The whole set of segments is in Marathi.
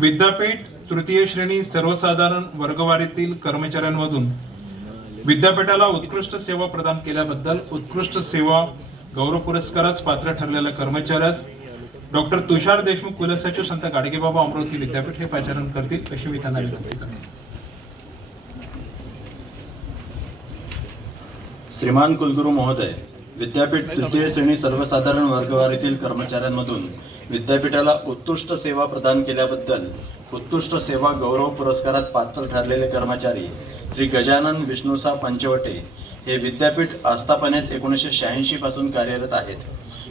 विद्यापीठ तृतीय श्रेणी सर्वसाधारण वर्गवारीतील कर्मचाऱ्यांमधून विद्यापीठाला उत्कृष्ट सेवा प्रदान केल्याबद्दल उत्कृष्ट सेवा गौरव पुरस्कारास पात्र ठरलेल्या कर्मचाऱ्यास डॉक्टर तुषार देशमुख कुलसचिव संत गाडगेबाबा अमरावती विद्यापीठ हे पाचारण करतील अशी मी त्यांना विनंती करतो. श्रीमान कुलगुरू महोदय, विद्यापीठ तृतीय श्रेणी सर्वसाधारण वर्गवारीतील कर्मचाऱ्यांमधून विद्यापीठाला उत्कृष्ट सेवा प्रदान केल्याबद्दल उत्कृष्ट सेवा गौरव पुरस्कारात पात्र ठरलेले कर्मचारी श्री गजानन विष्णुसा पंचवटे हे विद्यापीठ आस्थापनेत 1986 पासून कार्यरत आहेत.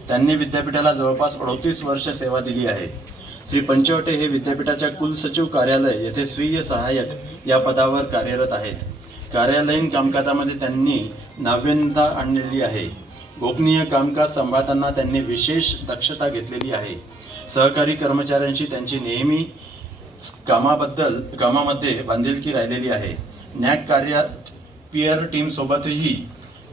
त्यांनी विद्यापीठाला जवळपास 38 वर्ष सेवा दिली आहे. श्री पंचवटे हे विद्यापीठाच्या कुलसचिव कार्यालय येथे स्वीय सहाय्यक या पदावर कार्यरत आहेत. कार्यालयीन कामकाजामध्ये त्यांनी नाविन्यता आणलेली आहे. गोपनीय कामकाज सांभाळताना त्यांनी विशेष दक्षता घेतलेली आहे. सहकारी कर्मचाऱ्यांशी त्यांची नेहमी कामामध्ये बांधिलकी राहिलेली आहे. न्याक कार्यात पीअर टीम सोबतही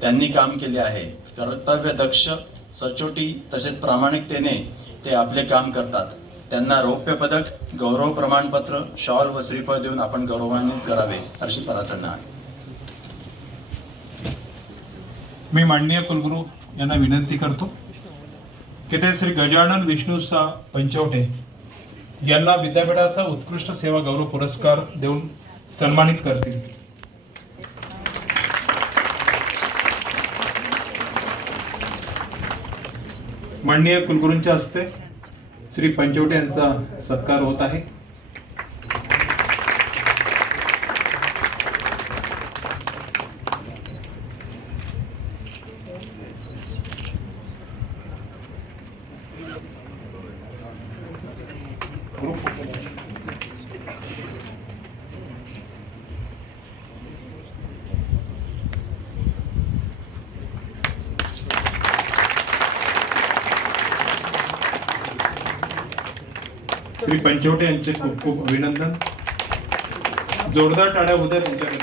त्यांनी काम केले आहे. कर्तव्य दक्ष, सचोटी तसेच प्रामाणिकतेने ते आपले काम करतात. त्यांना रौप्य पदक, गौरव प्रमाणपत्र, शॉल व श्रीफळ देऊन आपण गौरवान्वित करावे अशी प्रार्थना आहे. मी माननीय कुलगुरू यांना विनंती करतो की ते श्री गजानन विष्णुसा पंचवटे यांना विद्यापीठाचा उत्कृष्ट सेवा गौरव पुरस्कार देऊन सन्मानित करतील. माननीय कुलगुरूंच्या हस्ते श्री पंचवटे यांचा सत्कार होत आहे. श्री पंचवटे यांचे खूप खूप अभिनंदन. जोरदार टाळ्या होत्या त्यांच्याकडे.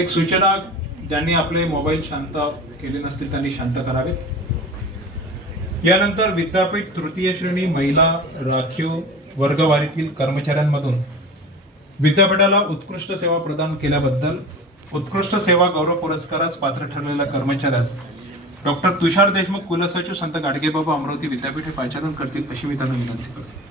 एक सूचना, ज्यांनी आपले मोबाईल शांत केले नसतील त्यांनी शांत करावे. यानंतर विद्यापीठ तृतीय श्रेणी महिला राखीव वर्गवारीतील कर्मचाऱ्यांमधून विद्यापीठाला उत्कृष्ट सेवा प्रदान केल्याबद्दल उत्कृष्ट सेवा गौरव पुरस्कारास पात्र ठरलेल्या कर्मचाऱ्यास डॉक्टर तुषार देशमुख कुलसचिव संत गाडगेबाबा अमरावती विद्यापीठ हे पाचारण करतील अशी मी त्यांना विनंती करतो.